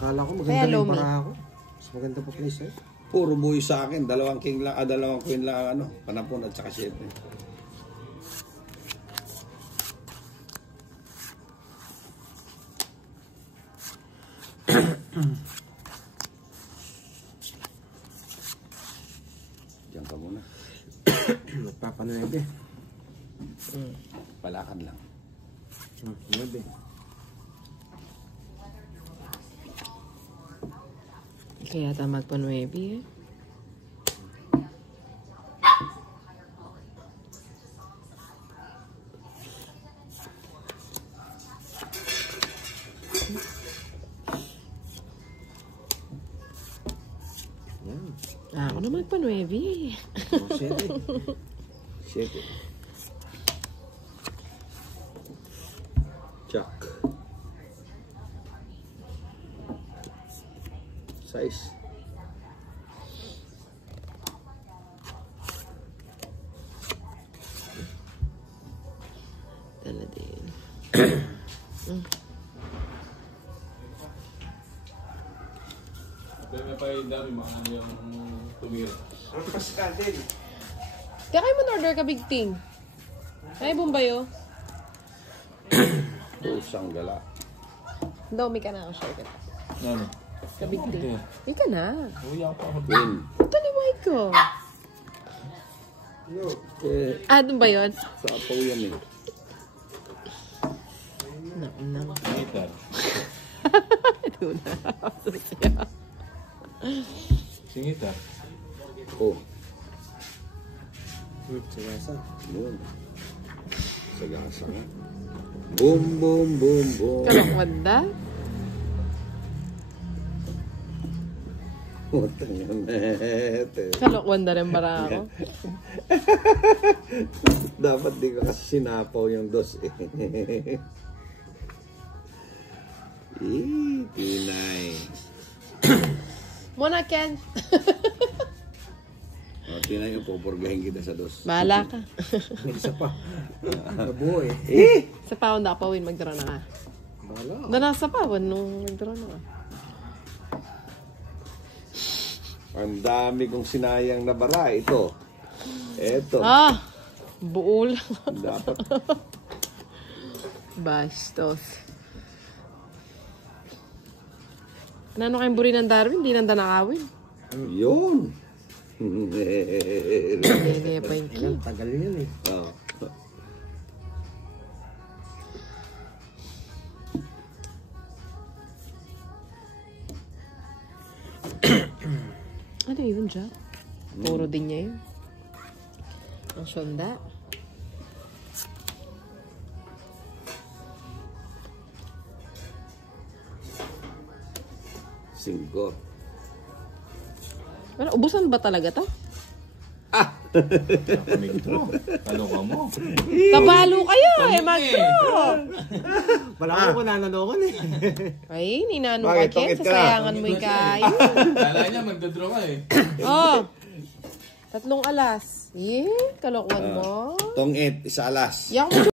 Kala ko maganda rin para ako. Mas maganda pa place eh. Puro buhay sa akin. Dalawang king lang, dalawang queen lang, ano, panapon at saka 7. Diyan ka muna. Nagpapanuebe. Palakad lang. Nuebe. Kaya yata magpa-9 eh. Ako na magpa-9 eh. 7. 7. Jack. 6. Dala din. Dami pa yung dami mga yung tumira. Ano pa si Candel? Kaya kayo mag-order ka, Big Ting. Ay, Bumbayo. Pusang gala. Daw, may ka na ako share ka. Ano? Ka, Big Ting. May ka na. Uya pa ako. Queen. Ito liway ko. Doon ba yun? Sapaw yan eh. Naku. Gitar. Ito na. Sasya. Singitar. Oh. Sagasa. Boom. Sagasa nga. Boom, boom, boom, boom. Kalakwad da? Utang yan. Kalakwad da rin para ako. Dapat di ka kasi sinapaw yung dos eh. Pinay. Muna, Ken. Tinay yung pupurgahin kita sa dos. Bahala ka. May isa pa. Nabuo eh. Sa pawon na kapawin, mag-draw na ka. Bahala. Dana sa pawon nung mag-draw na ka. Ang dami kong sinayang na bara. Ito. Ito. Buo lang. Dapat. Bastos. Ano kayong buri ng Darwin? Di nanda nakawin. Yun. Gaya pa yung key. Tagal yun eh. Oh. Ano yun, Jack? Puro din niya yun. Ang syonda. Singko. Ano, ubusan ba talaga to? Kamigtro. Ano ka mo? Kabalo kayo eh, magto! Wala ko nananokon eh. Ay, ninano Bakit? ka, Ken. Bakit ka? Sasayangan mo yung kain. Kala niya magdadraw ka eh. 3 alas. Kalokohan mo. Tong 8, isa alas. Yak mo